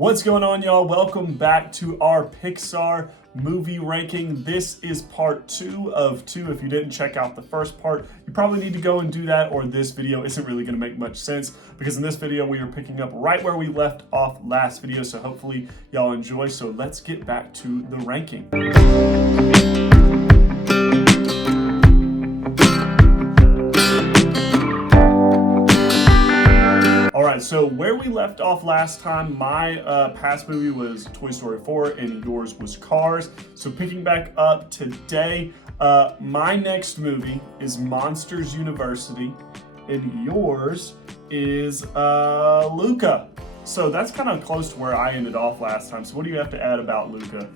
What's going on, y'all? Welcome back to our Pixar movie ranking. This is part 2 of 2. If you didn't check out the first part, you probably need to go and do that, or this video isn't really going to make much sense, because in this video we are picking up right where we left off last video, so hopefully y'all enjoy. So let's get back to the ranking. So where we left off last time, my past movie was Toy Story 4 and yours was Cars. So picking back up today, my next movie is Monsters University and yours is Luca. So that's kind of close to where I ended off last time. So what do you have to add about Luca?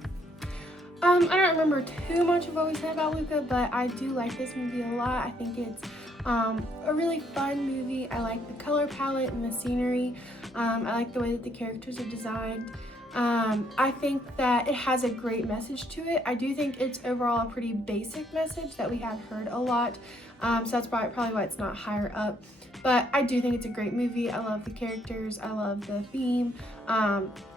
I don't remember too much of what we said about Luca, but I do like this movie a lot. I think it's a really fun movie. I like the color palette and the scenery. I like the way that the characters are designed. I think that it has a great message to it. I do think it's overall a pretty basic message that we have heard a lot. So that's probably why it's not higher up. But I do think it's a great movie. I love the characters. I love the theme.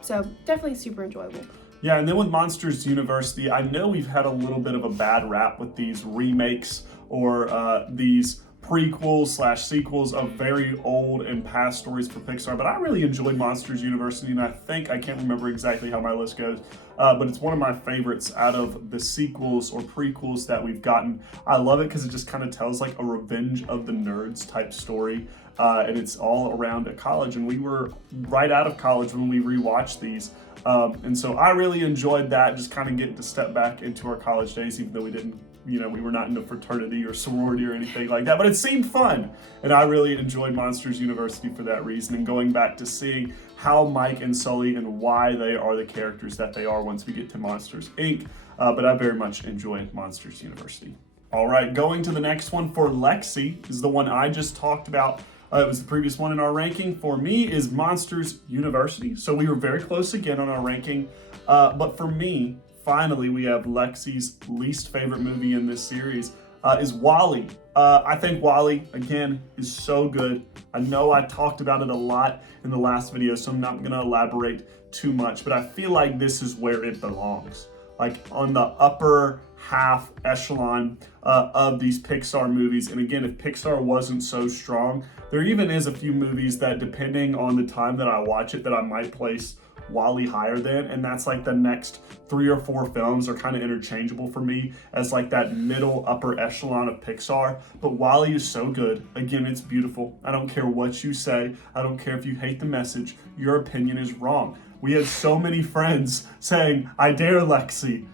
So definitely super enjoyable. Yeah, and then with Monsters University, I know we've had a little bit of a bad rap with these remakes or these prequels/sequels of very old and past stories for Pixar, but I really enjoyed Monsters University, and I can't remember exactly how my list goes, but it's one of my favorites out of the sequels or prequels that we've gotten. I love it because it just kind of tells like a Revenge of the Nerds type story, and it's all around at college, and we were right out of college when we rewatched these. And so I really enjoyed that, just kind of getting to step back into our college days, even though we didn't, we were not in a fraternity or sorority or anything like that, but it seemed fun. And I really enjoyed Monsters University for that reason, and going back to seeing how Mike and Sully and why they are the characters that they are once we get to Monsters, Inc. But I very much enjoy Monsters University. All right, going to the next one for Lexi is the one I just talked about. It was the previous one in our ranking. For me is Monsters University. So we were very close again on our ranking. But for me, finally, we have Lexi's least favorite movie in this series is WALL-E. I think WALL-E, again, is so good. I know I talked about it a lot in the last video, so I'm not going to elaborate too much. But I feel like this is where it belongs. Like on the upper half echelon of these Pixar movies. And again, if Pixar wasn't so strong, there even is a few movies that, depending on the time that I watch it, that I might place WALL-E higher than, and that's like the next 3 or 4 films are kind of interchangeable for me as like that middle upper echelon of Pixar. But WALL-E is so good. Again, it's beautiful. I don't care what you say. I don't care if you hate the message. Your opinion is wrong. We had so many friends saying, I dare Lexi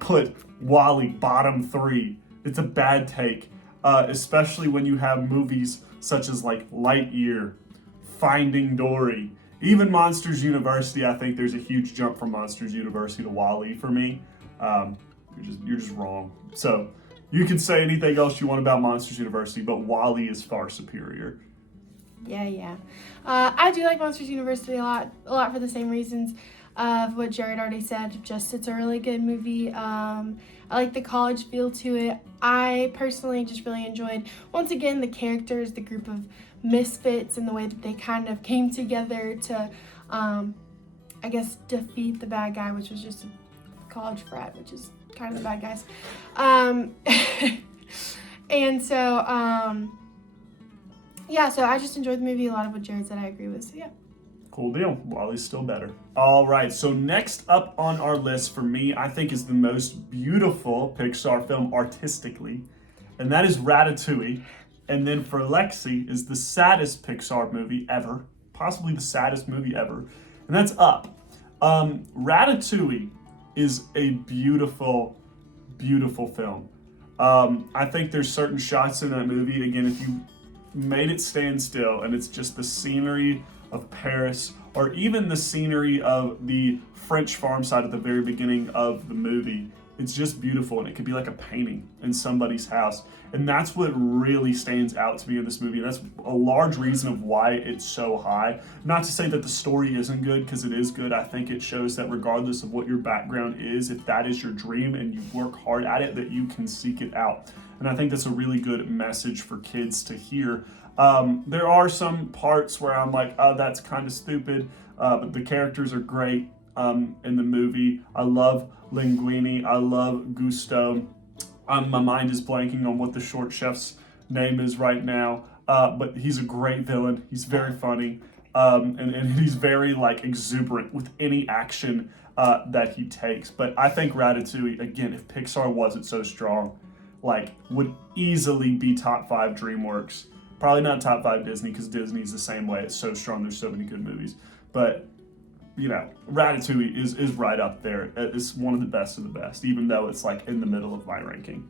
put WALL-E bottom 3. It's a bad take, especially when you have movies such as like Lightyear, Finding Dory, even Monsters University. I think there's a huge jump from Monsters University to WALL-E for me. You're just wrong. So you can say anything else you want about Monsters University, but WALL-E is far superior. Yeah. I do like Monsters University a lot for the same reasons of what Jared already said. Just it's a really good movie. I like the college feel to it. I personally just really enjoyed, once again, the characters, the group of misfits, and the way that they kind of came together to, I guess, defeat the bad guy, which was just a college frat, which is kind of the bad guys. And so, yeah, so I just enjoyed the movie. A lot of what Jared said I agree with, so yeah. Cool deal. WALL-E's still better. All right, so next up on our list for me, I think is the most beautiful Pixar film artistically, and that is Ratatouille. And then for Lexi is the saddest Pixar movie ever, possibly the saddest movie ever, and that's Up. Ratatouille is a beautiful, beautiful film. I think there's certain shots in that movie, again, if you made it stand still and it's just the scenery of Paris, or even the scenery of the French farm side at the very beginning of the movie, it's just beautiful, and it could be like a painting in somebody's house. And that's what really stands out to me in this movie, and that's a large reason of why it's so high. Not to say that the story isn't good, because it is good. I think it shows that regardless of what your background is, if that is your dream and you work hard at it, that you can seek it out. And I think that's a really good message for kids to hear. There are some parts where I'm like, oh, that's kind of stupid. but the characters are great in the movie. I love Linguini. I love Gusto. My mind is blanking on what the short chef's name is right now, but he's a great villain. He's very funny, and he's very like exuberant with any action that he takes. But I think Ratatouille, again, if Pixar wasn't so strong, like would easily be top 5 DreamWorks. Probably not top 5 Disney, because Disney's the same way. It's so strong. There's so many good movies, but you know, Ratatouille is right up there. It's one of the best, even though it's like in the middle of my ranking.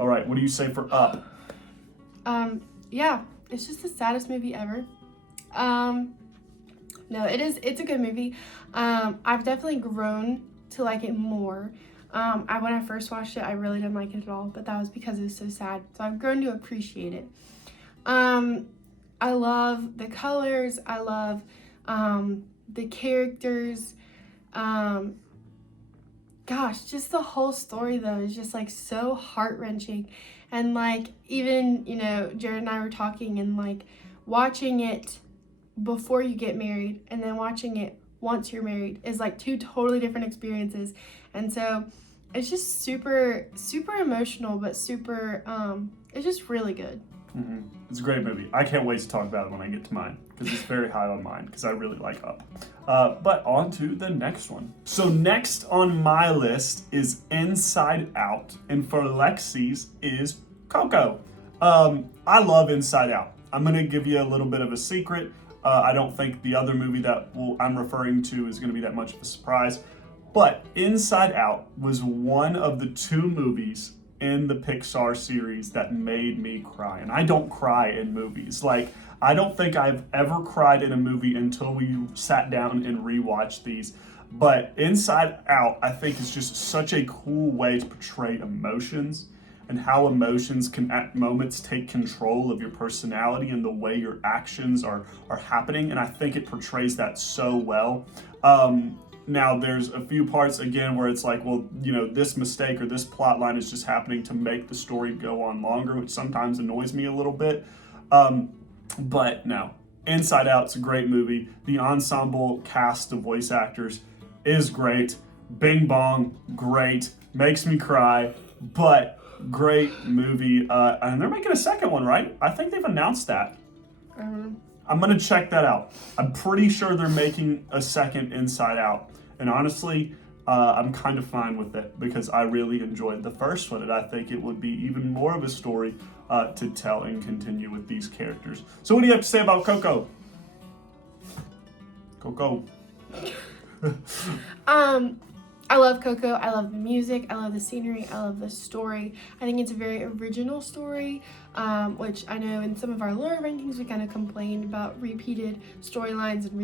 All right, what do you say for Up? Yeah, it's just the saddest movie ever. No, it's a good movie. I've definitely grown to like it more. When I first watched it, I really didn't like it at all, but that was because it was so sad. So I've grown to appreciate it. I love the colors. I love the characters. Gosh, just the whole story though is just like so heart-wrenching. And like even, you know, Jared and I were talking, and like watching it before you get married and then watching it once you're married is like 2 totally different experiences. And so it's just super emotional, but super it's just really good. Mm-hmm. It's a great movie. I can't wait to talk about it when I get to mine, because it's very high on mine, because I really like Up. But on to the next one. So next on my list is Inside Out, and for Lexi's is Coco. I love Inside Out. I'm going to give you a little bit of a secret. I don't think the other movie that I'm referring to is going to be that much of a surprise. But Inside Out was one of the 2 movies in the Pixar series that made me cry. And I don't cry in movies. Like, I don't think I've ever cried in a movie until we sat down and rewatched these. But Inside Out, I think, is just such a cool way to portray emotions, and how emotions can at moments take control of your personality and the way your actions are happening. And I think it portrays that so well. Now, there's a few parts, again, where it's like, well, you know, this mistake or this plot line is just happening to make the story go on longer, which sometimes annoys me a little bit. But no, Inside Out's a great movie. The ensemble cast of voice actors is great. Bing Bong, great. Makes me cry, but great movie. And they're making a second one, right? I think they've announced that. I'm going to check that out. I'm pretty sure they're making a second Inside Out. And honestly, I'm kind of fine with it, because I really enjoyed the first one, and I think it would be even more of a story to tell and continue with these characters. So what do you have to say about Coco? Coco. I love Coco. I love the music. I love the scenery. I love the story. I think it's a very original story, which I know in some of our lower rankings we kind of complained about repeated storylines and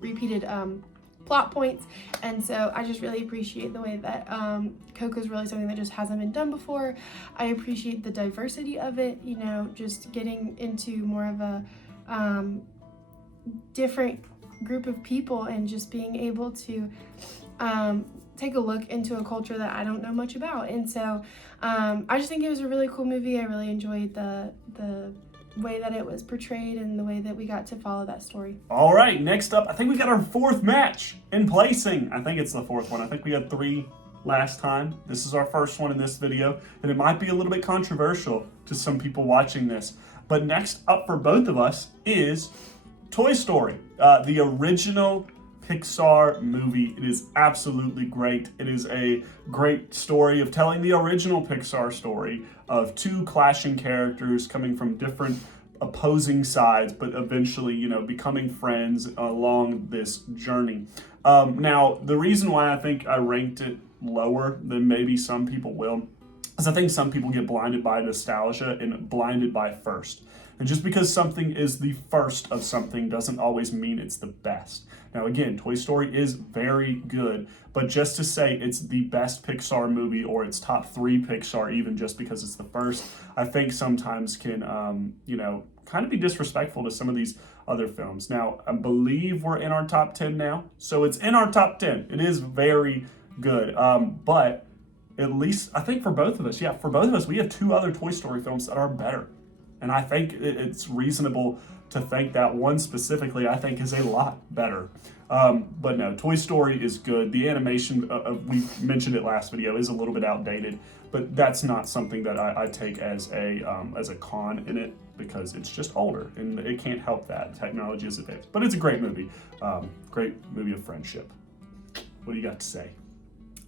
repeated plot points. And so I just really appreciate the way that Coco is really something that just hasn't been done before. I appreciate the diversity of it, you know, just getting into more of a different group of people, and just being able to take a look into a culture that I don't know much about. And so I just think it was a really cool movie. I really enjoyed the way that it was portrayed and the way that we got to follow that story. All right, next up, I think we got our 4th match in placing. I think it's the 4th one. I think we had 3 last time. This is our first one in this video, and it might be a little bit controversial to some people watching this. But next up for both of us is Toy Story, the original Pixar movie. It is absolutely great. It is a great story of telling the original Pixar story of 2 clashing characters coming from different opposing sides, but eventually, you know, becoming friends along this journey. Now, the reason why I think I ranked it lower than maybe some people will is I think some people get blinded by nostalgia and blinded by first. And just because something is the first of something doesn't always mean it's the best. Now again, Toy Story is very good, but just to say it's the best Pixar movie or it's top 3 Pixar even just because it's the first, I think sometimes can, you know, kind of be disrespectful to some of these other films. Now, I believe we're in our top 10 now, so it's in our top 10. It is very good, but at least I think for both of us, we have 2 other Toy Story films that are better. And I think it's reasonable to thank that one specifically, I think is a lot better. But no, Toy Story is good. The animation, we mentioned it last video, is a little bit outdated, but that's not something that I take as a con in it, because it's just older and it can't help that. Technology is advanced, but it's a great movie. Great movie of friendship. What do you got to say?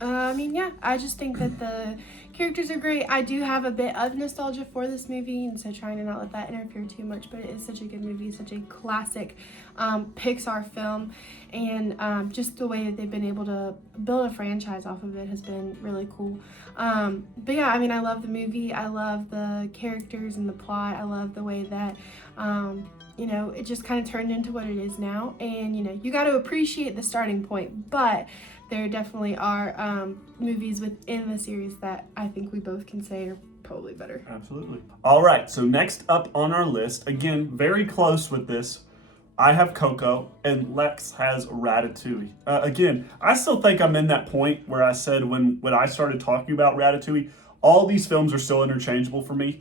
Yeah, I just think that the characters are great. I do have a bit of nostalgia for this movie, and so trying to not let that interfere too much, but it is such a good movie, such a classic Pixar film, and just the way that they've been able to build a franchise off of it has been really cool. But yeah, I mean, I love the movie. I love the characters and the plot. I love the way that it just kind of turned into what it is now, and you got to appreciate the starting point, but there definitely are movies within the series that I think we both can say are probably better. Absolutely. All right, so next up on our list, again, very close with this, I have Coco and Lex has Ratatouille. Again, I still think I'm in that point where I said when I started talking about Ratatouille, all these films are still interchangeable for me.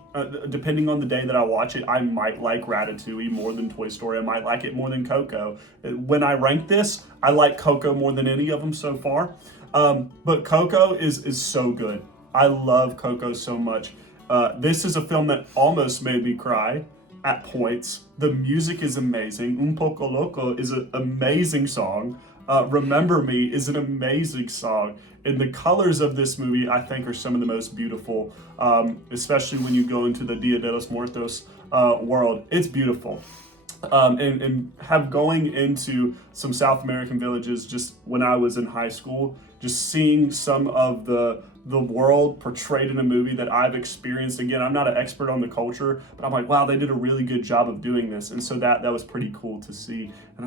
Depending on the day that I watch it, I might like Ratatouille more than Toy Story. I might like it more than Coco. When I rank this, I like Coco more than any of them so far. But Coco is so good. I love Coco so much. This is a film that almost made me cry at points. The music is amazing. Un Poco Loco is an amazing song. Remember Me is an amazing song. And the colors of this movie, I think, are some of the most beautiful, especially when you go into the Dia de los Muertos world. It's beautiful. And have going into some South American villages just when I was in high school, just seeing some of the world portrayed in a movie that I've experienced. Again, I'm not an expert on the culture, but I'm like, wow, they did a really good job of doing this. And so that was pretty cool to see. And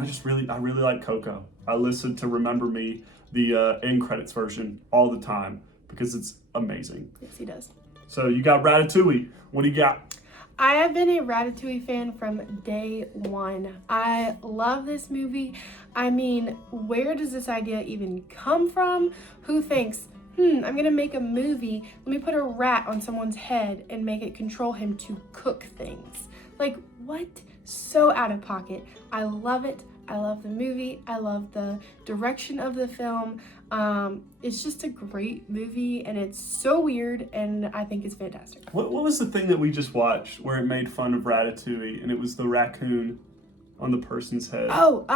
I really like Coco. I listen to Remember Me, the end credits version, all the time because it's amazing. Yes, he does. So you got Ratatouille. What do you got? I have been a Ratatouille fan from day one. I love this movie. I mean, where does this idea even come from? Who thinks, I'm gonna make a movie, let me put a rat on someone's head and make it control him to cook things? Like, what? So out of pocket. I love it. I love the movie. I love the direction of the film. It's just a great movie, and it's so weird, and I think it's fantastic. What was the thing that we just watched where it made fun of Ratatouille, and it was the raccoon on the person's head? Oh,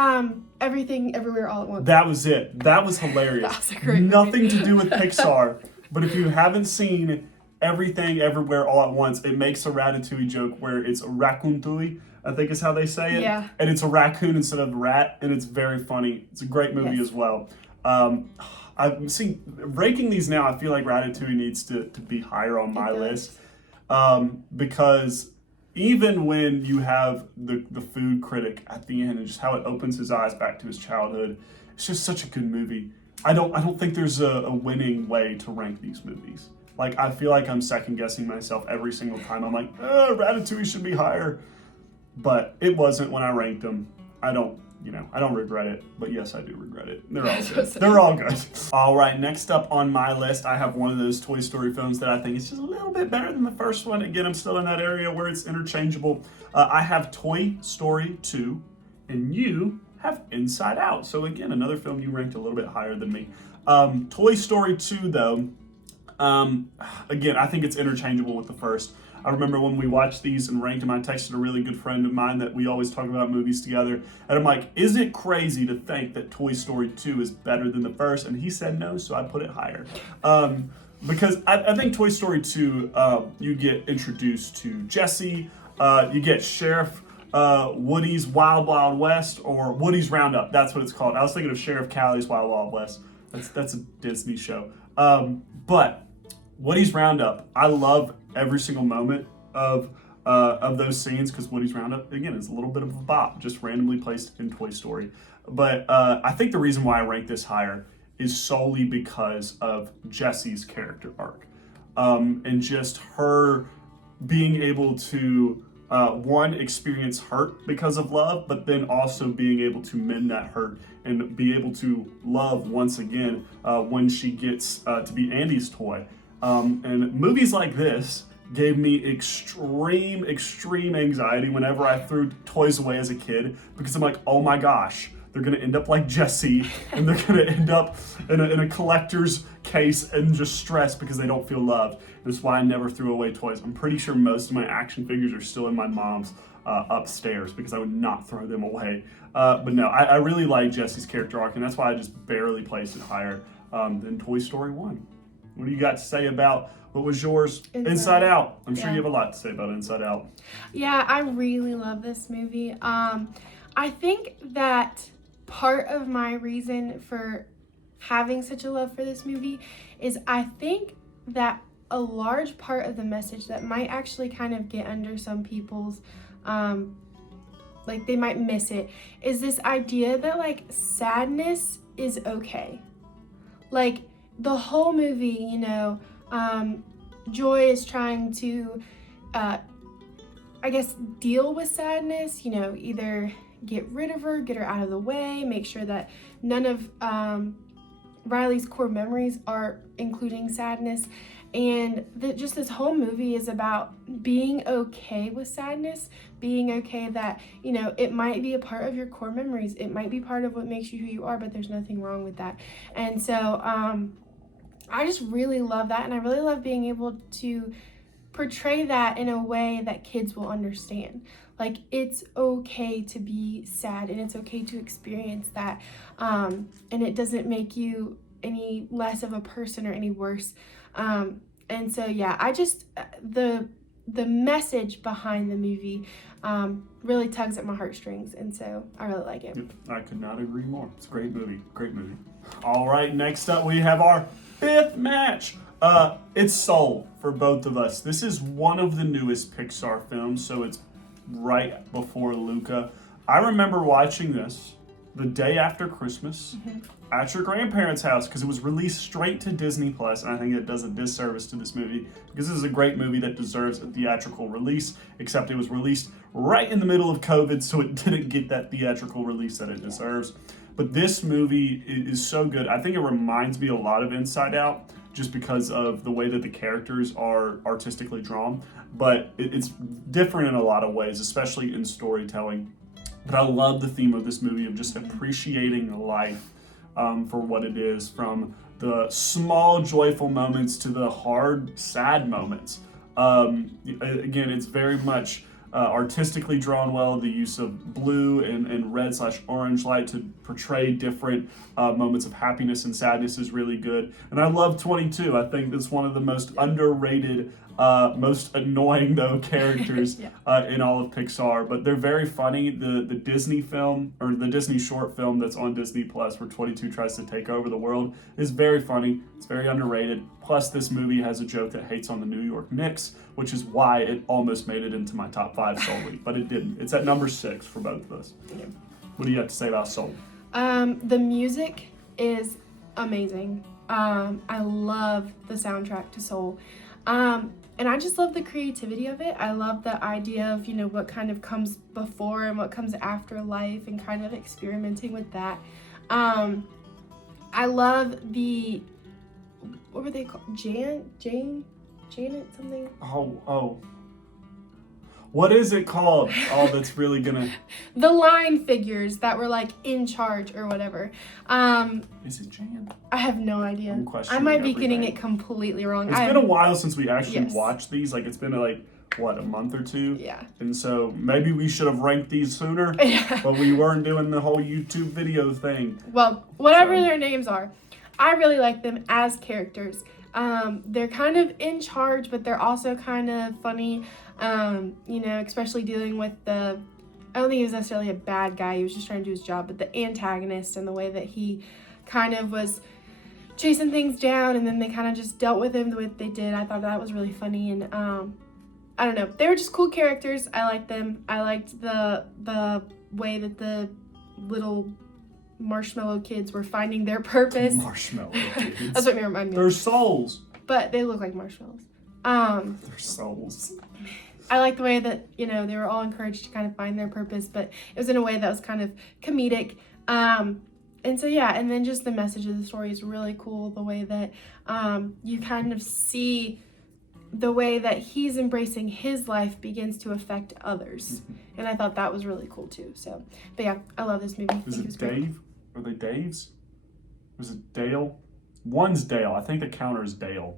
Everything, Everywhere, All at Once. That was it. That was hilarious. That was a great Nothing movie. to do with Pixar, but if you haven't seen Everything, Everywhere, All at Once, it makes a Ratatouille joke where it's a raccoon-touille, I think is how they say it. Yeah. And it's a raccoon instead of a rat, and it's very funny. It's a great movie as well. I'm seeing, ranking these now, I feel like Ratatouille needs to be higher on my list. Because even when you have the food critic at the end and just how it opens his eyes back to his childhood, it's just such a good movie. I don't think there's a winning way to rank these movies. Like, I feel like I'm second guessing myself every single time. I'm like, Ratatouille should be higher. But it wasn't when I ranked them. I don't regret it, but yes, I do regret it. They're all good. They're all good. All right, next up on my list, I have one of those Toy Story films that I think is just a little bit better than the first one. Again, I'm still in that area where it's interchangeable. I have Toy Story 2, and you have Inside Out. So again, another film you ranked a little bit higher than me. Toy Story 2, though, again, I think it's interchangeable with the first. I remember when we watched these and ranked them, I texted a really good friend of mine that we always talk about movies together. And I'm like, is it crazy to think that Toy Story 2 is better than the first? And he said no, so I put it higher. Because I think Toy Story 2, you get introduced to Jessie, you get Sheriff Woody's Wild Wild West, or Woody's Roundup. That's what it's called. I was thinking of Sheriff Callie's Wild Wild West. That's a Disney show. But Woody's Roundup, I love every single moment of those scenes because Woody's Roundup, again, is a little bit of a bop, just randomly placed in Toy Story. But I think the reason why I rank this higher is solely because of Jessie's character arc. And just her being able to, one, experience hurt because of love, but then also being able to mend that hurt and be able to love once again when she gets to be Andy's toy. And movies like this gave me extreme anxiety whenever I threw toys away as a kid, because I'm like, oh my gosh, they're gonna end up like Jesse, and they're gonna end up in a collector's case and just stressed because they don't feel loved. That's why I never threw away toys. I'm pretty sure most of my action figures are still in my mom's upstairs, because I would not throw them away. But no, I really like Jesse's character arc, and that's why I just barely placed it higher than Toy Story 1. What do you got to say about, what was yours? Inside Out. I'm sure you have a lot to say about Inside Out. Yeah, I really love this movie. I think that part of my reason for having such a love for this movie is I think that a large part of the message that might actually kind of get under some people's, like they might miss it, is this idea that like sadness is okay. Like the whole movie, you know, Joy is trying to, I guess, deal with sadness, you know, either get rid of her, get her out of the way, make sure that none of Riley's core memories are including sadness. And just this whole movie is about being okay with sadness, being okay that, you know, it might be a part of your core memories. It might be part of what makes you who you are, but there's nothing wrong with that. And so I just really love that. And I really love being able to portray that in a way that kids will understand. Like, it's okay to be sad, and it's okay to experience that. And it doesn't make you any less of a person or any worse. And so, yeah, I just, the message behind the movie really tugs at my heartstrings, and so I really like it. Yep, I could not agree more. It's a great movie. Great movie. All right, next up we have our fifth match. It's Soul for both of us. This is one of the newest Pixar films, so it's right before Luca. I remember watching this the day after Christmas at your grandparents' house, because it was released straight to Disney Plus, and I think it does a disservice to this movie, because this is a great movie that deserves a theatrical release, except it was released right in the middle of COVID, so it didn't get that theatrical release that it deserves. But this movie is so good. I think it reminds me a lot of Inside Out, just because of the way that the characters are artistically drawn, but it's different in a lot of ways, especially in storytelling. But I love the theme of this movie of just appreciating life for what it is, from the small joyful moments to the hard, sad moments. Again, it's very much artistically drawn well. The use of blue and red/orange light to portray different moments of happiness and sadness is really good. And I love 22. I think that's one of the most underrated, most annoying though characters in all of Pixar. But they're very funny. The Disney film, or the Disney short film that's on Disney Plus, where 22 tries to take over the world, is very funny. It's very underrated. Plus, this movie has a joke that hates on the New York Knicks, which is why it almost made it into my top 5 solely, but it didn't. It's at number 6 for both of us. Yeah. What do you have to say about Soul? The music is amazing. I love the soundtrack to Soul. And I just love the creativity of it. I love the idea of, you know, what kind of comes before and what comes after life, and kind of experimenting with that. I love the, what were they called? Janet something? Oh. What is it called? Oh, that's really gonna... The line figures that were like in charge or whatever. Is it Jan? I have no idea. I'm questioning I might be everything. getting it completely wrong. It's been a while since we actually Yes. watched these. Like, it's been like, what, a month or two? Yeah. And so maybe we should have ranked these sooner, Yeah. but we weren't doing the whole YouTube video thing. Well, whatever their names are, I really like them as characters. They're kind of in charge, but they're also kind of funny. You know, especially dealing with I don't think he was necessarily a bad guy. He was just trying to do his job, but the antagonist and the way that he kind of was chasing things down, and then they kind of just dealt with him the way that they did. I thought that was really funny, and I don't know. They were just cool characters. I liked them. I liked the way that the little marshmallow kids were finding their purpose. Marshmallow kids. That's what they remind me of. They're souls. But they look like marshmallows. They're souls. I like the way that, you know, they were all encouraged to kind of find their purpose, but it was in a way that was kind of comedic. And so, yeah, and then just the message of the story is really cool. The way that you kind of see the way that he's embracing his life begins to affect others. And I thought that was really cool too. So, but yeah, I love this movie. Is it Dave? Are they Daves? Was it Dale? One's Dale. I think the counter is Dale.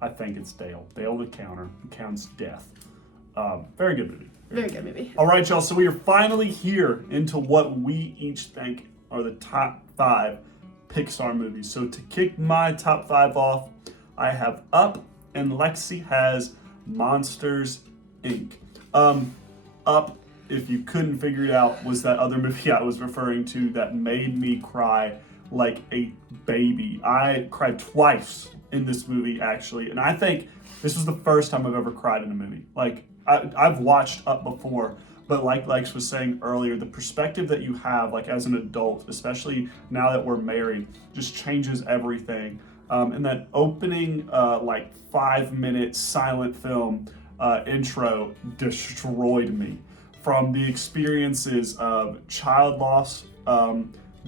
I think it's Dale. Dale the counter. Who counts death. Very good movie. Very good movie. All right, y'all. So we are finally here into what we each think are the top 5 Pixar movies. So to kick my top 5 off, I have Up, and Lexi has Monsters, Inc. Up, if you couldn't figure it out, was that other movie I was referring to that made me cry like a baby. I cried twice in this movie, actually, and I think this was the first time I've ever cried in a movie. Like, I've watched Up before, but like Lex was saying earlier, the perspective that you have, like as an adult, especially now that we're married, just changes everything. And that opening, like 5-minute silent film intro destroyed me. From the experiences of child loss,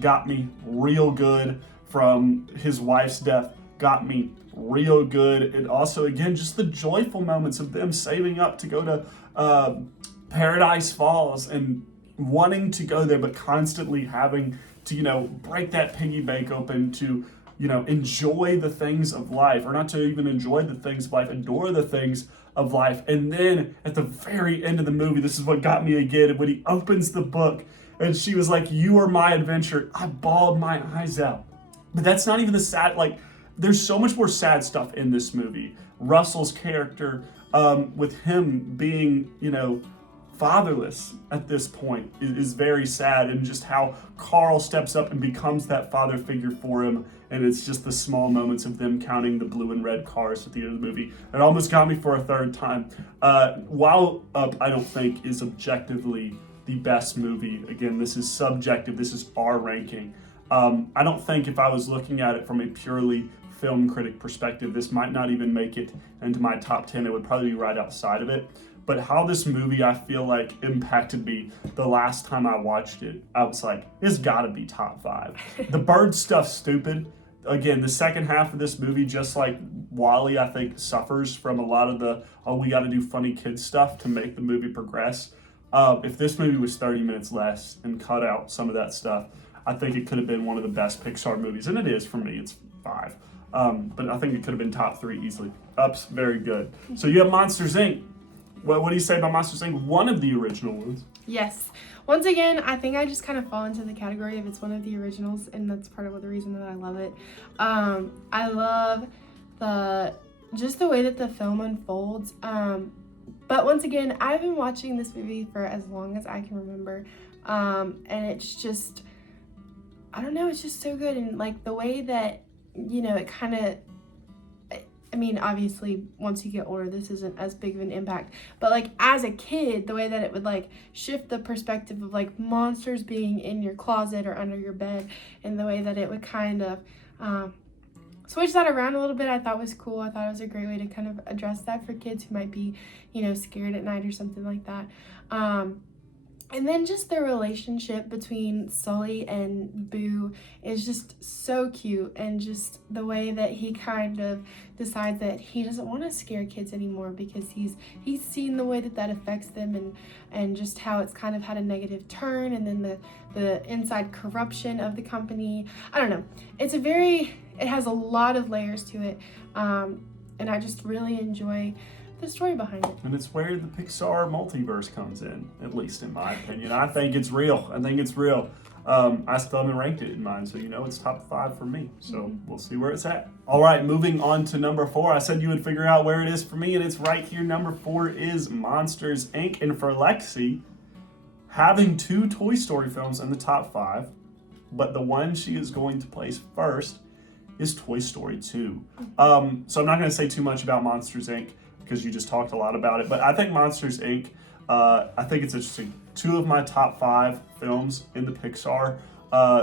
got me real good. From his wife's death, got me real good. And also, again, just the joyful moments of them saving up to go to Paradise Falls and wanting to go there, but constantly having to, break that piggy bank open to, enjoy the things of life, or not to even enjoy the things of life, adore the things of life. And then at the very end of the movie, this is what got me again, when he opens the book and she was like, "You are my adventure," I bawled my eyes out. But that's not even the sad, there's so much more sad stuff in this movie. Russell's character, with him being, fatherless at this point is very sad, and just how Carl steps up and becomes that father figure for him. And it's just the small moments of them counting the blue and red cars at the end of the movie. It almost got me for a third time. While Up, I don't think is objectively the best movie. Again, this is subjective. This is our ranking. I don't think if I was looking at it from a purely film critic perspective, this might not even make it into my top 10. It would probably be right outside of it. But how this movie, I feel like, impacted me the last time I watched it, I was like, it's gotta be top 5. The bird stuff's stupid. Again, the second half of this movie, just like Wall-E, I think, suffers from a lot of the, we gotta do funny kid stuff to make the movie progress. If this movie was 30 minutes less and cut out some of that stuff, I think it could have been one of the best Pixar movies. And it is for me, it's 5. But I think it could have been top 3 easily. Up's very good. So you have Monsters, Inc. What do you say about Monsters, Inc.? One of the original ones. Yes. Once again, I think I just kind of fall into the category of it's one of the originals, and that's part of the reason that I love it. I love just the way that the film unfolds. But once again, I've been watching this movie for as long as I can remember. And it's just, I don't know, it's just so good. And like the way that, it kind of, obviously once you get older, this isn't as big of an impact, but like as a kid, the way that it would like shift the perspective of like monsters being in your closet or under your bed, and the way that it would kind of switch that around a little bit, I thought was cool. I thought it was a great way to kind of address that for kids who might be, scared at night or something like that. And then just the relationship between Sully and Boo is just so cute, and just the way that he kind of decides that he doesn't want to scare kids anymore because he's seen the way that affects them, and just how it's kind of had a negative turn, and then the inside corruption of the company. I don't know. It has a lot of layers to it, and I just really enjoy the story behind it. And it's where the Pixar multiverse comes in, at least in my opinion. I think it's real. I still haven't ranked it in mine, so it's top 5 for me. So we'll see where it's at. All right, moving on to number 4. I said you would figure out where it is for me, and it's right here. Number 4 is Monsters, Inc. And for Lexi, having 2 Toy Story films in the top 5, but the one she is going to place first is Toy Story 2. So I'm not going to say too much about Monsters, Inc., because you just talked a lot about it. But I think Monsters, Inc., I think it's interesting. 2 of my top 5 films in the Pixar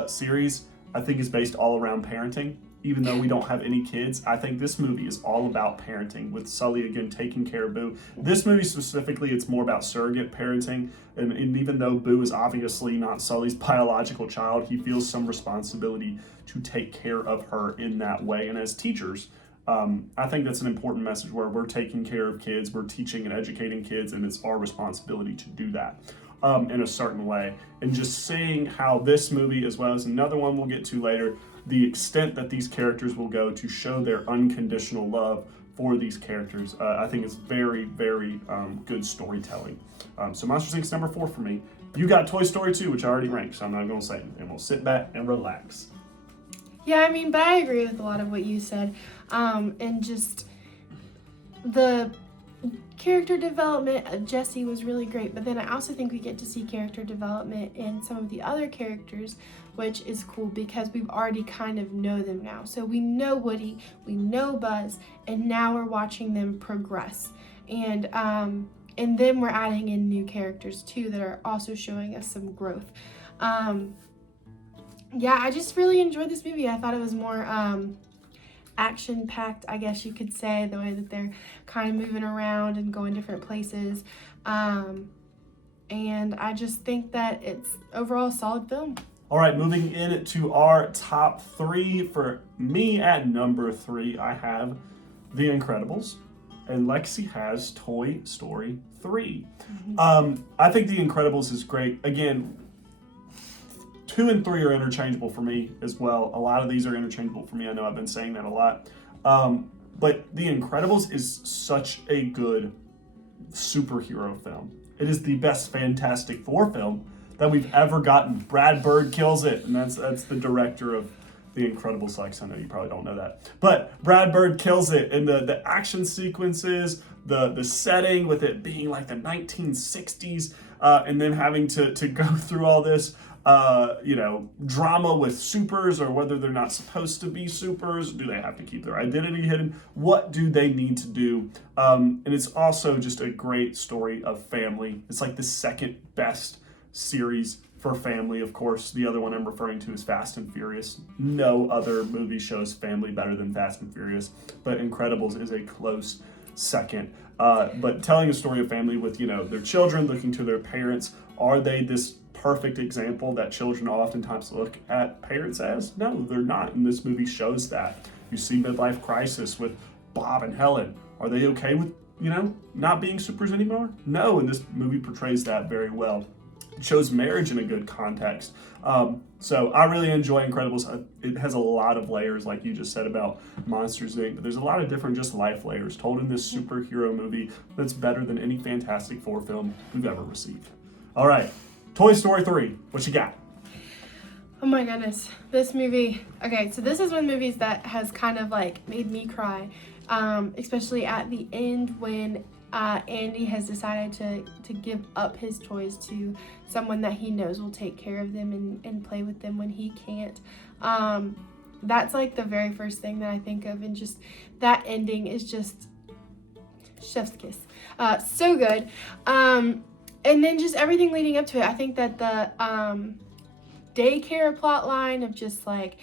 series, I think, is based all around parenting. Even though we don't have any kids, I think this movie is all about parenting, with Sully, again, taking care of Boo. This movie specifically, it's more about surrogate parenting. And even though Boo is obviously not Sully's biological child, he feels some responsibility to take care of her in that way. And as teachers, I think that's an important message where we're taking care of kids, we're teaching and educating kids, and it's our responsibility to do that in a certain way. And just seeing how this movie, as well as another one we'll get to later, the extent that these characters will go to show their unconditional love for these characters, I think it's very, very good storytelling. So Monsters Inc. is number 4 for me. You got Toy Story 2, which I already ranked, so I'm not going to say it. And we'll sit back and relax. Yeah, I mean, but I agree with a lot of what you said. And just the character development of Jesse was really great. But then I also think we get to see character development in some of the other characters, which is cool because we've already kind of know them now. So we know Woody, we know Buzz, and now we're watching them progress. And then we're adding in new characters too that are also showing us some growth. Yeah, I just really enjoyed this movie. I thought it was more action-packed, I guess you could say, the way that they're kind of moving around and going different places. And I just think that it's overall a solid film. All right, moving in to our top 3. For me, at number 3, I have The Incredibles, and Lexi has Toy Story 3. I think The Incredibles is great. Again, 2 and 3 are interchangeable for me as well. A lot of these are interchangeable for me. I know I've been saying that a lot. But The Incredibles is such a good superhero film. It is the best Fantastic Four film that we've ever gotten. Brad Bird kills it, and that's the director of The Incredibles. Like, I know you probably don't know that, but Brad Bird kills it, and the action sequences, the setting with it being like the 1960s, and then having to go through all this drama with supers, or whether they're not supposed to be supers. Do they have to keep their identity hidden? What do they need to do? And it's also just a great story of family. It's like the second best series for family. Of course, the other one I'm referring to is Fast and Furious. No other movie shows family better than Fast and Furious, but Incredibles is a close second. But telling a story of family with, their children looking to their parents. Are they this perfect example that children oftentimes look at parents as? No, they're not, and this movie shows that. You see midlife crisis with Bob and Helen. Are they okay with, not being supers anymore? No, and this movie portrays that very well. It shows marriage in a good context. So I really enjoy Incredibles. It has a lot of layers, like you just said about Monsters Inc., but there's a lot of different just life layers told in this superhero movie that's better than any Fantastic Four film we've ever received. All right, Toy Story 3, what you got? Oh my goodness, this movie. Okay, so this is one of the movies that has kind of like made me cry, especially at the end when Andy has decided to give up his toys to someone that he knows will take care of them and play with them when he can't. That's like the very first thing that I think of, and just that ending is just chef's kiss. So good. And then just everything leading up to it. I think that the daycare plot line of just like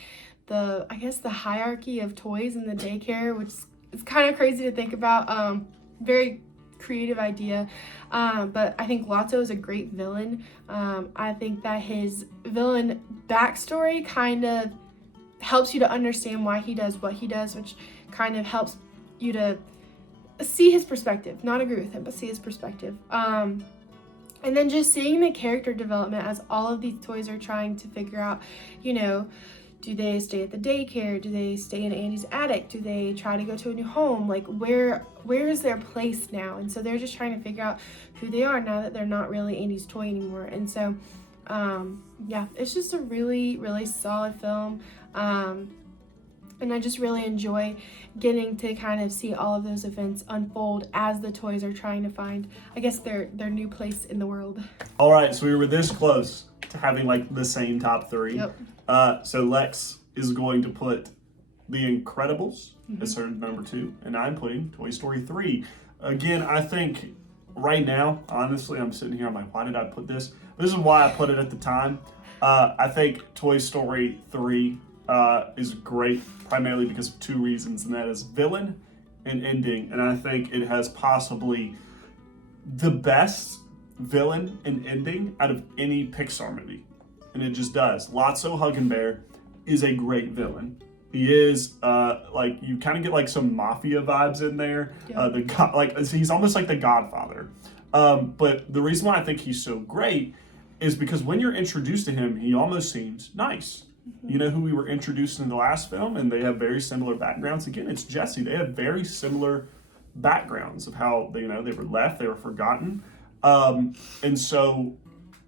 the hierarchy of toys in the daycare, which is kind of crazy to think about. Very creative idea, but I think Lotso is a great villain. I think that his villain backstory kind of helps you to understand why he does what he does, which kind of helps you to see his perspective, not agree with him, but see his perspective. And then just seeing the character development as all of these toys are trying to figure out, do they stay at the daycare? Do they stay in Andy's attic? Do they try to go to a new home? Like, where is their place now? And so they're just trying to figure out who they are now that they're not really Andy's toy anymore. And so, it's just a really, really solid film. And I just really enjoy getting to kind of see all of those events unfold as the toys are trying to find, I guess, their new place in the world. All right, so we were this close to having like the same top 3. Yep. So Lex is going to put The Incredibles as her number 2, and I'm putting Toy Story 3. Again, I think right now, honestly, I'm sitting here, I'm like, why did I put this? This is why I put it at the time. I think Toy Story 3 is great, primarily because of 2 reasons, and that is villain and ending. And I think it has possibly the best villain and ending out of any Pixar movie. And it just does. Lotso Huggenbear is a great villain. He is like, you kind of get like some mafia vibes in there. Yeah. He's almost like the Godfather. But the reason why I think he's so great is because when you're introduced to him, he almost seems nice. You know who we were introduced in the last film, and they have very similar backgrounds. Again, it's Jesse. They have very similar backgrounds of how they were left, they were forgotten, and so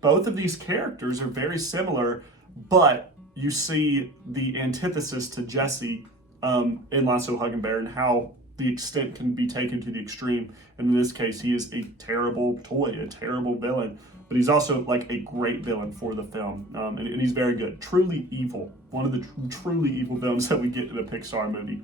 both of these characters are very similar, but you see the antithesis to Jesse in Lasso Hug and Bear, and how the extent can be taken to the extreme. And in this case, he is a terrible toy, a terrible villain, but he's also like a great villain for the film, and he's very good. Truly evil, one of the truly evil villains that we get in a Pixar movie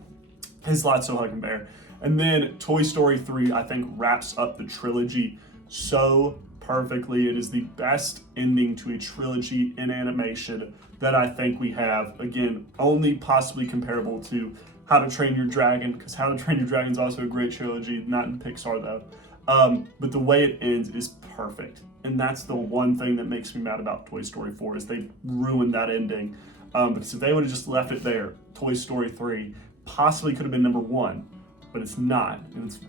is Lotso Hug and Bear. And then Toy Story 3, I think, wraps up the trilogy so perfectly. It is the best ending to a trilogy in animation that I think we have. Again, only possibly comparable to How to Train Your Dragon, because How to Train Your Dragon is also a great trilogy, not in Pixar though. But the way it ends is perfect. And that's the one thing that makes me mad about Toy Story 4, is they ruined that ending. Because if they would have just left it there, Toy Story 3 possibly could have been number 1, but it's not. And it's,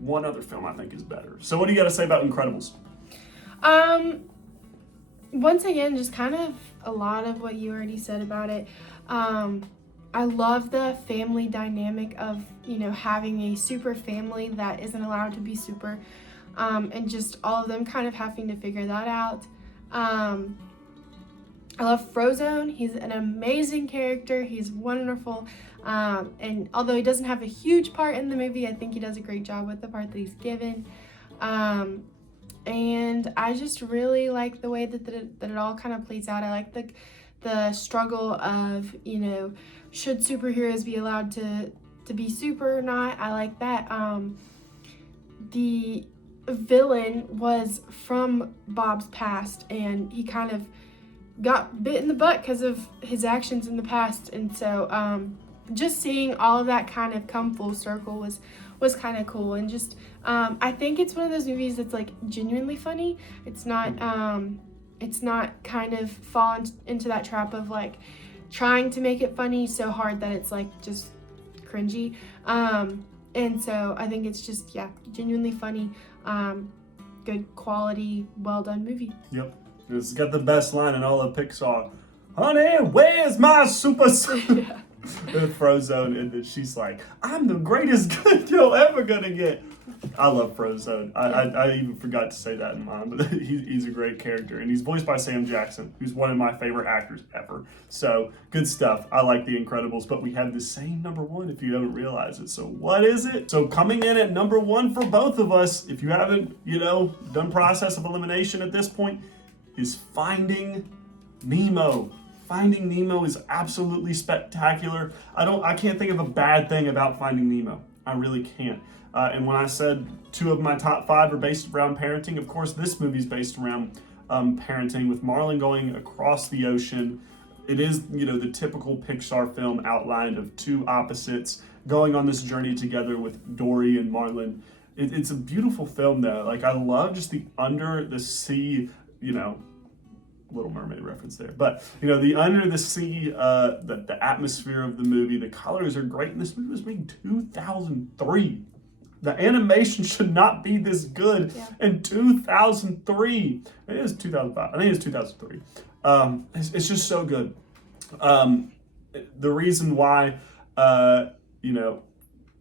one other film I think is better. So what do you got to say about Incredibles? Once again, just kind of a lot of what you already said about it. I love the family dynamic of, having a super family that isn't allowed to be super, and just all of them kind of having to figure that out. I love Frozone. He's an amazing character. He's wonderful. And although he doesn't have a huge part in the movie, I think he does a great job with the part that he's given. And I just really like the way that it all kind of plays out. I like the struggle of, should superheroes be allowed to be super or not? I like that. The villain was from Bob's past, and he kind of got bit in the butt because of his actions in the past. And so just seeing all of that kind of come full circle was kind of cool. And just I think it's one of those movies that's like genuinely funny. It's not kind of falling into that trap of like trying to make it funny so hard that it's like just cringy. And so I think it's just, genuinely funny, good quality, well done movie. Yep. It's got the best line in all of Pixar. Honey, where's my super suit? With Frozone, and then she's like, I'm the greatest good you're ever gonna get. I love Frozone. I even forgot to say that in mine, but he's a great character, and he's voiced by Sam Jackson, who's one of my favorite actors ever. So good stuff. I like The Incredibles, but we have the same number 1 if you haven't realized it. So what is it? So coming in at number 1 for both of us, if you haven't, done process of elimination at this point, is Finding Nemo. Finding Nemo is absolutely spectacular. I can't think of a bad thing about Finding Nemo. I really can't. And when I said 2 of my top 5 are based around parenting, of course this movie's based around parenting, with Marlin going across the ocean. It is, the typical Pixar film outlined of 2 opposites going on this journey together with Dory and Marlin. It's a beautiful film though. Like, I love just the under the sea, Little Mermaid reference there, but the under the sea, the atmosphere of the movie, the colors are great. And this movie was made in 2003. The animation should not be this good in 2003. It is 2005. I think it's 2003. It's just so good. The reason why,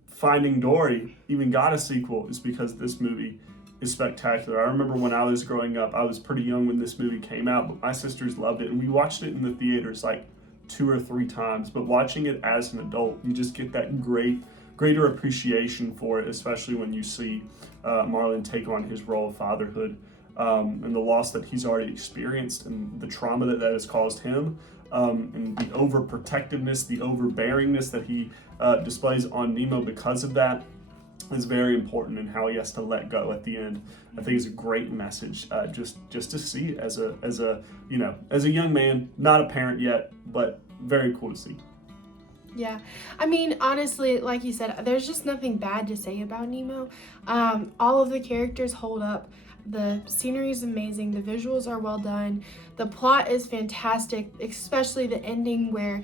Finding Dory even got a sequel is because this movie is spectacular. I remember when I was growing up, I was pretty young when this movie came out, but my sisters loved it, and we watched it in the theaters like 2 or 3 times. But watching it as an adult, you just get that greater appreciation for it, especially when you see Marlin take on his role of fatherhood, and the loss that he's already experienced, and the trauma that has caused him, and the overprotectiveness, the overbearingness that he displays on Nemo because of that. Is very important in how he has to let go at the end. I think it's a great message, just to see as a young man, not a parent yet, but very cool to see. Yeah, I mean, honestly, like you said, there's just nothing bad to say about Nemo. All of the characters hold up. The scenery is amazing. The visuals are well done. The plot is fantastic, especially the ending where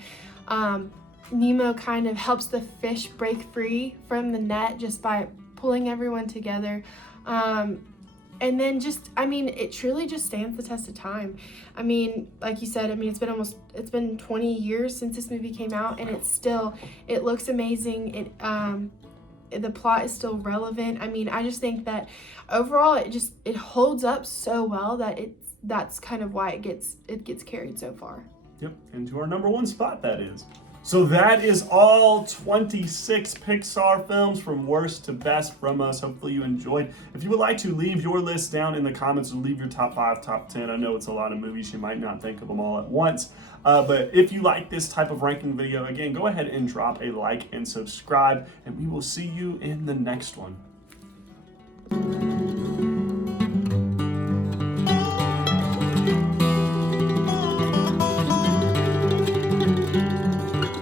Nemo kind of helps the fish break free from the net just by pulling everyone together. And then just, I mean, it truly just stands the test of time. I mean, like you said, I mean, it's been 20 years since this movie came out, and it looks amazing. The plot is still relevant. I mean, I just think that overall it holds up so well that that's kind of why it gets carried so far. Yep, into our number one spot, that is. So that is all 26 Pixar films from worst to best from us. Hopefully you enjoyed. If you would like to, leave your list down in the comments or leave your top 5, top 10. I know it's a lot of movies. You might not think of them all at once. But if you like this type of ranking video, again, go ahead and drop a like and subscribe. And we will see you in the next one.